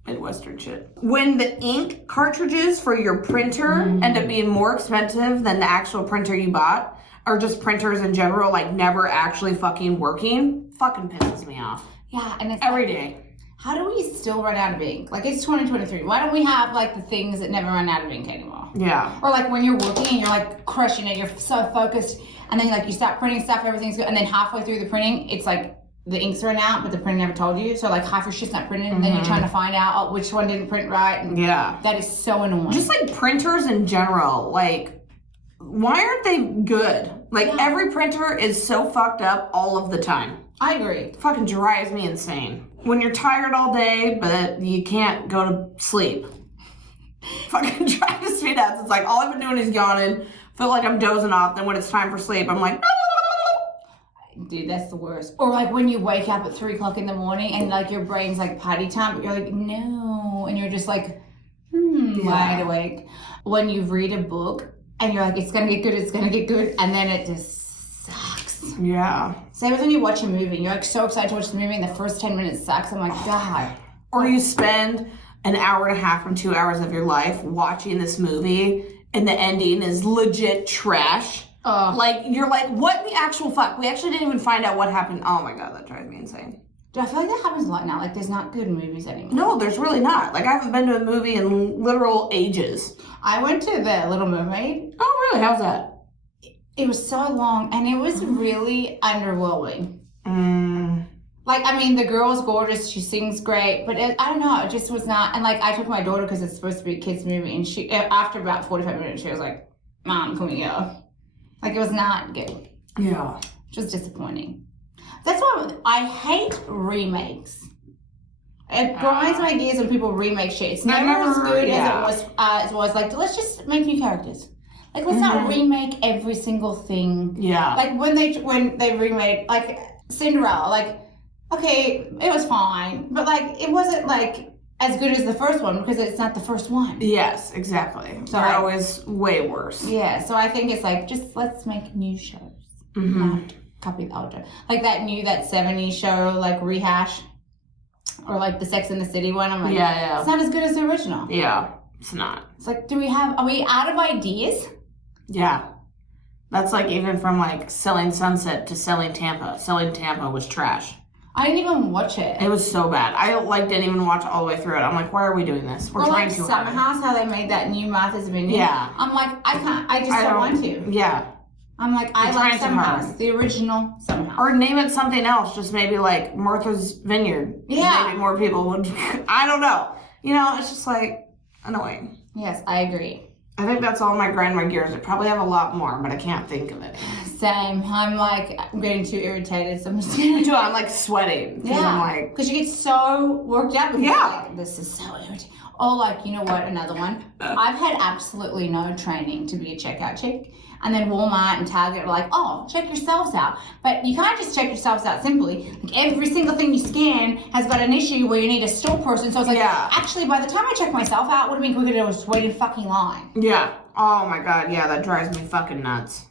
Midwestern shit. When the ink cartridges for your printer end up being more expensive than the actual printer you bought, or just printers in general, like, never actually fucking working, fucking pisses me off. Yeah, and it's every day. How do we still run out of ink? Like, it's 2023. Why don't we have, like, the things that never run out of ink anymore? Yeah. Or, like, when you're working and you're, like, crushing it, you're so focused, and then, like, you start printing stuff, everything's good, and then halfway through the printing, it's, like, the ink's run out, but the printer never told you. So, like, half your shit's not printed, and then you're trying to find out which one didn't print right. And yeah. That is so annoying. Just, like, printers in general, like, why aren't they good? Like, every printer is so fucked up all of the time. I agree. It fucking drives me insane. When you're tired all day, but you can't go to sleep. Fucking drives me nuts. It's like, all I've been doing is yawning, feel like I'm dozing off, then when it's time for sleep, I'm like, dude, that's the worst. Or like when you wake up at 3 o'clock in the morning and like your brain's like potty time, but you're like, no. And you're just like, wide awake. When you read a book and you're like, it's going to get good, it's going to get good. And then it just sucks. Yeah. Same as when you watch a movie and you're like so excited to watch the movie and the first 10 minutes sucks. I'm like, God. Or you spend an hour and a half from 2 hours of your life watching this movie and the ending is legit trash. Like, you're like, what the actual fuck? We actually didn't even find out what happened. Oh my God, that drives me insane. Dude, I feel like that happens a lot now. Like, there's not good movies anymore. No, there's really not. Like, I haven't been to a movie in literal ages. I went to The Little Mermaid. Oh, really? How's that? It was so long, and it was really underwhelming. Like, I mean, the girl's gorgeous. She sings great. But I don't know. It just was not. And, like, I took my daughter because it's supposed to be a kid's movie. And she, after about 45 minutes, she was like, Mom, can we go? Like, it was not good. Yeah. It was disappointing. That's why I hate remakes. It grinds my gears when people remake shit. It's never as good as it was. Like, let's just make new characters. Like, let's not remake every single thing. Yeah. Like, when they remade, like, Cinderella, like, okay, it was fine. But, like, it wasn't, like, as good as the first one because it's not the first one. Yes, exactly. So they're always way worse. Yeah, so I think it's like, just let's make new shows. Not copy the old show. Like that 70s show, like Rehash. Or like the Sex and the City one. I'm like, it's not as good as the original. Yeah, it's not. It's like, are we out of ideas? Yeah. That's like even from like Selling Sunset to Selling Tampa. Selling Tampa was trash. I didn't even watch it. It was so bad. I like didn't even watch all the way through it. I'm like, why are we doing this? We're trying to. Summer House, how they made that new Martha's Vineyard. Yeah. I'm like, I can't. I just don't want to. Yeah. I'm like, I like Summer House, the original Summer House. Or name it something else. Just maybe like Martha's Vineyard. Yeah. Maybe more people would. I don't know. You know, it's just like annoying. Yes, I agree. I think that's all my grind my gears. I probably have a lot more, but I can't think of it. Same. I'm getting too irritated, so I'm just gonna do it. I'm like sweating. Yeah. Because you get so worked up. Because Yeah. Like, this is so irritating. Or like, you know what? Another one. I've had absolutely no training to be a checkout chick. And then Walmart and Target were like, oh, check yourselves out. But you can't just check yourselves out simply. Like every single thing you scan has got an issue where you need a store person. So it's like, actually, by the time I check myself out, would have been quicker to just wait in fucking line. Yeah. Oh my God. Yeah, that drives me fucking nuts.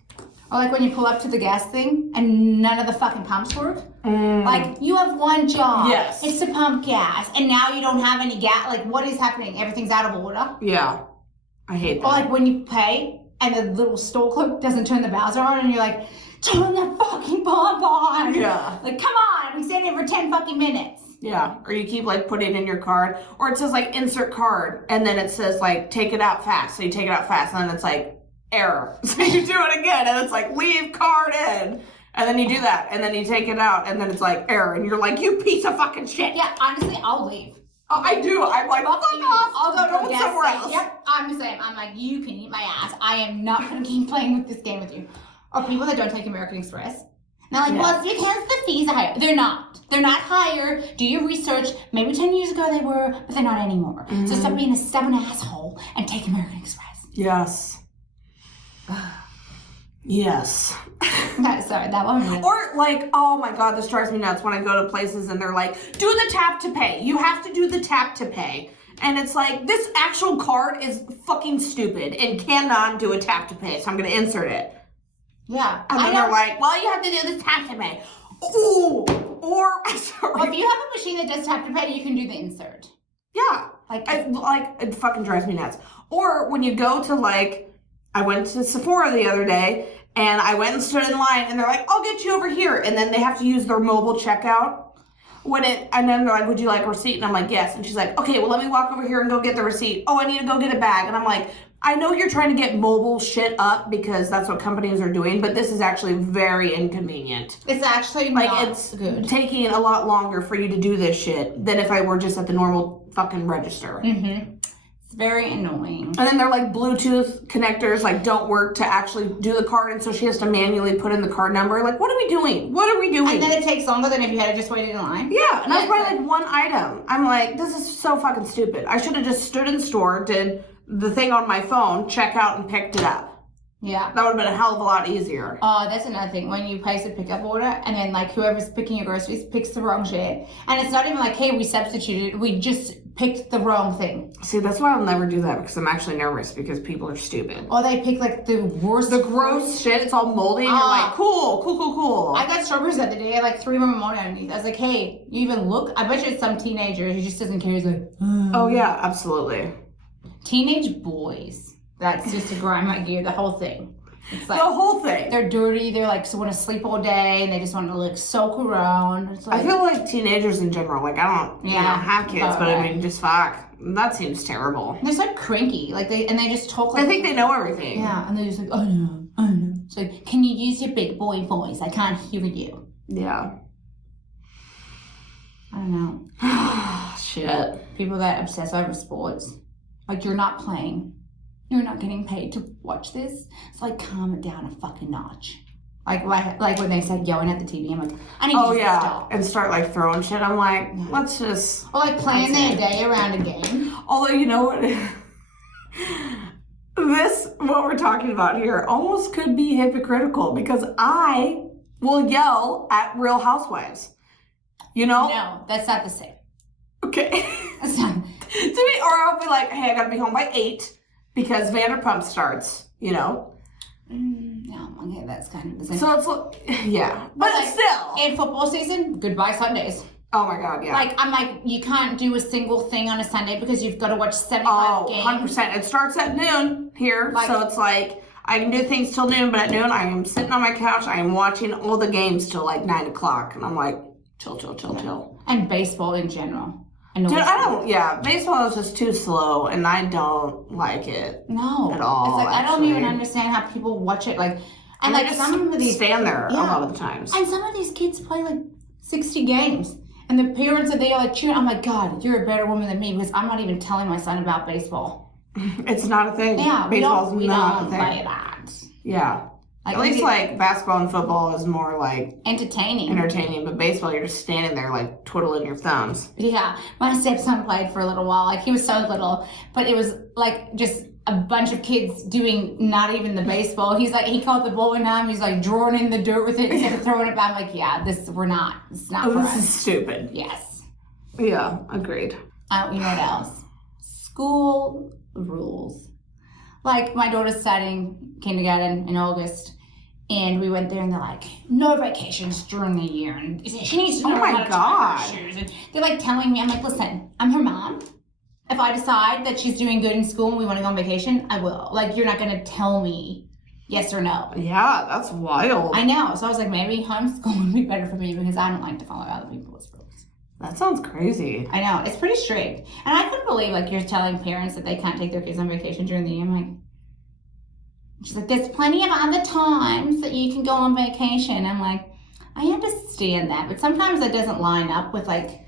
Or like when you pull up to the gas thing and none of the fucking pumps work. Like, you have one job. Yes. It's to pump gas. And now you don't have any gas. Like, what is happening? Everything's out of order. Yeah. I hate that. Or like when you pay and the little store clerk doesn't turn the bowser on and you're like, turn the fucking pump on. Yeah. Like, come on. We stayed here for 10 fucking minutes. Yeah. Or you keep like putting in your card. Or it says like insert card. And then it says like take it out fast. So you take it out fast and then it's like error. So you do it again and it's like leave card in. And then you do that. And then you take it out and then it's like error. And you're like, you piece of fucking shit. Yeah, honestly, I'll leave. Oh, I do. I'm like, fuck off. I'll go to a gas somewhere station. else. Yep, I'm the same. I'm like, you can eat my ass. I am not going to keep playing with this game with you. Or people that don't take American Express. And they're like, well, it's because the fees are higher. They're not. They're not higher. Do your research. Maybe 10 years ago they were, but they're not anymore. So stop being a stubborn asshole and take American Express. Yes. Yes. No, sorry, that one. Really. Or like, oh my God, this drives me nuts when I go to places and they're like, do the tap to pay. You have to do the tap to pay. And it's like, this actual card is fucking stupid and cannot do a tap to pay. So I'm going to insert it. Yeah. And then they're like, well, you have to do this tap to pay. Ooh. Or, sorry. Well, if you have a machine that does tap to pay, you can do the insert. Yeah. It fucking drives me nuts. Or when you go to like, I went to Sephora the other day and I went and stood in line and they're like, I'll get you over here. And then they have to use their mobile checkout. And then they're like, would you like a receipt? And I'm like, yes. And she's like, okay, well, let me walk over here and go get the receipt. Oh, I need to go get a bag. And I'm like, I know you're trying to get mobile shit up because that's what companies are doing, but this is actually very inconvenient. It's actually like not it's good. Taking a lot longer for you to do this shit than if I were just at the normal fucking register. It's very annoying. And then they're like Bluetooth connectors like don't work to actually do the card, and so she has to manually put in the card number. Like, what are we doing? What are we doing? And then it takes longer than if you had just waited in line. Yeah, and I was buying like one item. I'm like, this is so fucking stupid. I should have just stood in the store, did the thing on my phone, check out, and picked it up. Yeah. That would have been a hell of a lot easier. Oh, that's another thing. When you place a pickup order and then like whoever's picking your groceries picks the wrong shit. And it's not even like, hey, we substituted. We just picked the wrong thing. See, that's why I'll never do that because I'm actually nervous because people are stupid. Or they pick like the worst. The gross shit. It's all moldy and you're like, cool. I got strawberries the other day. I had like 3 of them underneath. I was like, hey, you even look? I bet you it's some teenager who just doesn't care. He's like, oh yeah, absolutely. Teenage boys. That's just to grind my gear, the whole thing. It's like, the whole thing. They're dirty. They're like, so want to sleep all day, and they just want to like soak around. It's like, I feel like teenagers in general, like I don't have kids, but I mean, just fuck. That seems terrible. They're so cranky. Like they just talk like. I think they know everything. Yeah, and they're just like, oh no. It's like, can you use your big boy voice? I can't hear you. Yeah. I don't know. Shit. People that obsess over sports. Like, you're not playing. You're not getting paid to watch this. It's like, calm it down a fucking notch. Like when they said yelling at the TV, I'm like, I need you to stop. And start like throwing shit. I'm like, let's just. Or like playing their day around a game. Although, you know what? What we're talking about here almost could be hypocritical because I will yell at Real Housewives. You know? No, that's not the same. Okay. That's not. To me, or I'll be like, hey, I gotta be home by 8 because Vanderpump starts, you know? No, okay, that's kind of the same. So it's, yeah. But like, still. In football season, goodbye Sundays. Oh my God, yeah. Like, I'm like, you can't do a single thing on a Sunday because you've got to watch 75 games. 100%. It starts at noon here, so it's like, I can do things till noon, but at noon I am sitting on my couch, I am watching all the games till like 9 o'clock, and I'm like, chill. And baseball in general. Dude, baseball is just too slow, and I don't like it. No. At all, It's like, I don't even understand how people watch it, like, and like some of these stand there a lot of the times. And some of these kids play like 60 games. And the parents are there like cheering. I'm like, God, you're a better woman than me because I'm not even telling my son about baseball. It's not a thing. Yeah, Baseball's we not don't a thing. play that. Yeah. At least like basketball and football is more like entertaining, but baseball you're just standing there like twiddling your thumbs. Yeah, my stepson played for a little while. Like he was so little, but it was like just a bunch of kids doing not even the baseball. He's like, he caught the ball one time. He's like drawing in the dirt with it instead of throwing it back. I'm like, yeah, it's not for us. This is stupid. Yes. Yeah, agreed. You know what else? School rules. Like my daughter's starting kindergarten in August. And we went there, and they're like, no vacations during the year. And she needs to know how to tie her shoes. And they're like telling me, I'm like, listen, I'm her mom. If I decide that she's doing good in school and we want to go on vacation, I will. Like, you're not going to tell me yes or no. Yeah, that's wild. I know. So I was like, maybe homeschool would be better for me because I don't like to follow other people's rules. That sounds crazy. I know. It's pretty strict. And I couldn't believe, like, you're telling parents that they can't take their kids on vacation during the year. I'm like, she's like, there's plenty of other times that you can go on vacation. I'm like, I understand that, but sometimes that doesn't line up with like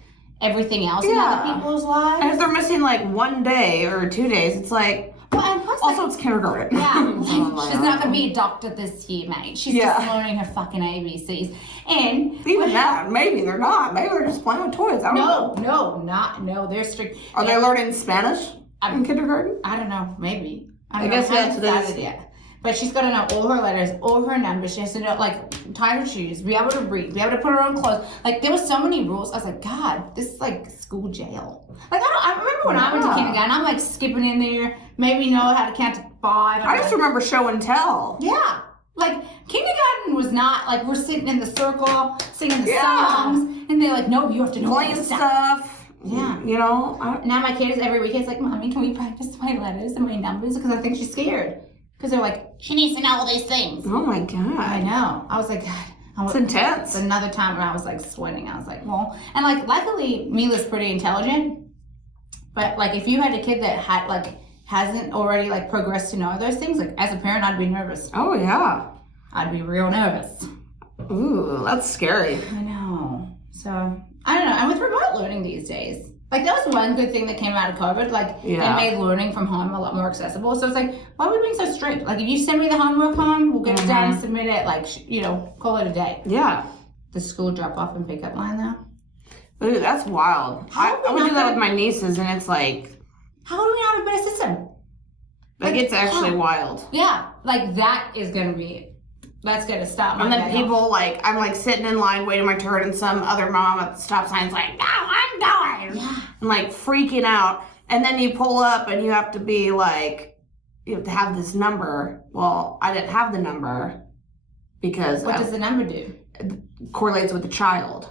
everything else in other people's lives. And if they're missing like 1 day or 2 days, it's like, well, and plus, also it's kindergarten. Yeah, she's not going to be a doctor this year, mate. She's just learning her fucking ABCs. And even that, maybe they're not. Maybe they're just playing with toys. I don't know. No, they're strict. Are they learning Spanish in kindergarten? I don't know, maybe. I guess that's decided yet. But she's got to know all her letters, all her numbers. She has to know, like, tie her shoes, be able to read, be able to put her own clothes. Like, there were so many rules. I was like, God, this is like school jail. Like, I remember when I went to kindergarten, I'm like skipping in there, maybe know how to count to 5. I just remember show and tell. Yeah. Like, kindergarten was not, like, we're sitting in the circle, singing the songs, and they're like, no, you have to know playing stuff. Yeah. You know? Now my kid is every weekend like, Mommy, can we practice my letters and my numbers? Because I think she's scared. Because they're like, she needs to know all these things. Oh my God. I know. I was like, God. It's intense. Another time where I was like sweating. I was like, well, and like luckily Mila's pretty intelligent. But like if you had a kid that had like hasn't already like progressed to know those things, like as a parent I'd be nervous. Oh yeah. I'd be real nervous. Ooh, that's scary. I know. So I don't know. And with remote learning these days, like that was one good thing that came out of COVID. Like it made learning from home a lot more accessible. So it's like, why are we being so strict? Like if you send me the homework home, we'll get it done and submit it. Like call it a day. Yeah. The school drop off and pick up line though. Ooh, that's wild. I would do that with my nieces, and it's like, how do we not have a better system? Like it's actually wild. Yeah, like that is gonna be. That's gonna stop. And then people like, I'm like sitting in line waiting my turn, and some other mom at the stop sign's like, no, I'm going. Yeah. And like freaking out. And then you pull up and you have to be like, you have to have this number. Well, I didn't have the number because what does the number do? It correlates with the child.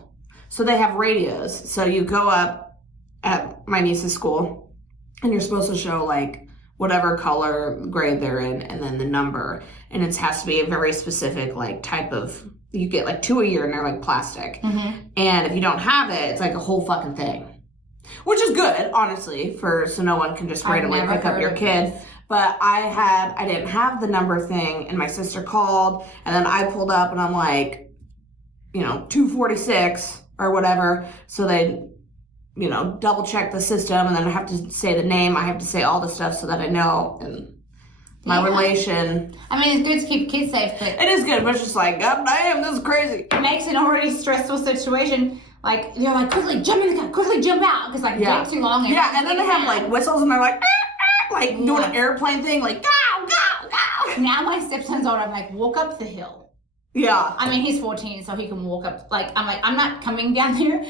So they have radios. So you go up at my niece's school and you're supposed to show like whatever color grade they're in and then the number. And it has to be a very specific like type of, you get like 2 a year and they're like plastic. Mm-hmm. And if you don't have it, it's like a whole fucking thing. Which is good, honestly, so no one can just randomly pick up your kid. But I didn't have the number thing, and my sister called, and then I pulled up, and I'm like, 246 or whatever. So they, double check the system, and then I have to say the name. I have to say all the stuff so that I know, and my relation. I mean, it's good to keep kids safe, but it is good, but it's just like, God damn, this is crazy. It makes an already stressful situation. Like, they're like, quickly jump in the car, quickly jump out, because like, it takes too long. And then they have like whistles, and they're like, like doing an airplane thing, like, go, go, go. Now my stepson's older, I'm like, walk up the hill. Yeah. I mean, he's 14, so he can walk up. Like, I'm like, I'm not coming down there.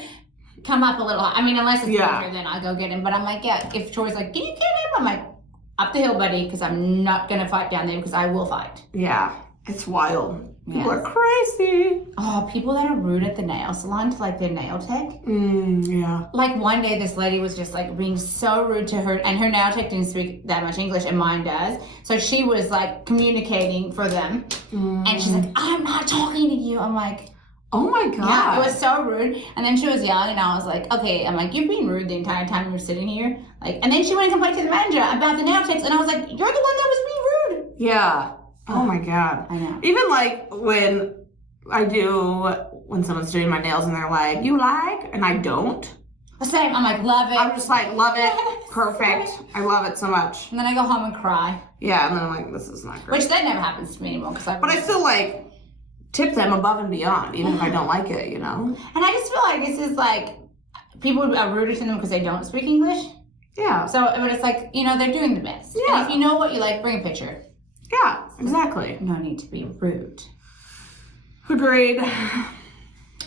Come up a little. I mean, unless it's winter, then I'll go get him. But I'm like, yeah, if Troy's like, can you get him? I'm like, up the hill, buddy, because I'm not going to fight down there because I will fight. Yeah. It's wild. People are crazy. Oh, people that are rude at the nail salon to like their nail tech. Yeah. Like one day this lady was just like being so rude to her, and her nail tech didn't speak that much English, and mine does. So she was like communicating for them. And she's like, I'm not talking to you. I'm like, oh my God. Yeah, it was so rude. And then she was yelling, and I was like, okay. I'm like, you're being rude the entire time you were sitting here. Like, and then she went and complained to the manager about the nail techs, and I was like, you're the one that was being rude. Yeah. Oh my God. I know. Even like when someone's doing my nails and they're like, you like? And I don't. The same. I'm like, love it. I'm just like, love it. Perfect. I love it so much. And then I go home and cry. Yeah, and then I'm like, this is not great. Which that never happens to me anymore. But I still like tip them above and beyond, even if I don't like it, you know? And I just feel like this is like, people are rude to them because they don't speak English. Yeah. So, but it's like, you know, they're doing the best. Yeah. And if you know what you like, bring a picture. Yeah, exactly. No need to be rude. Agreed. Okay.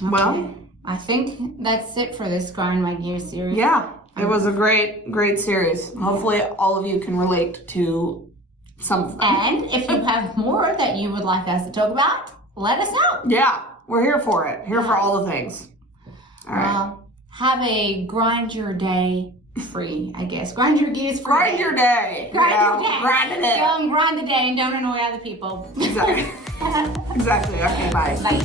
Well, I think that's it for this Grind My Gears series. yeah, it was a great series. Hopefully all of you can relate to some of them. And if you have more that you would like us to talk about, let us know. Yeah, we're here for it. Here for all the things. All right. Well, have a grind your day free, I guess. Grind your gears free. Grind your day. Grind Yeah, your day. Grind it. Go and grind the day and don't annoy other people. Exactly. Exactly. Okay, bye. Bye.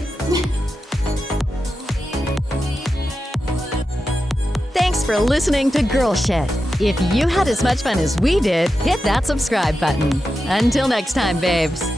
Thanks for listening to Girl Shit. If you had as much fun as we did, hit that subscribe button. Until next time, babes.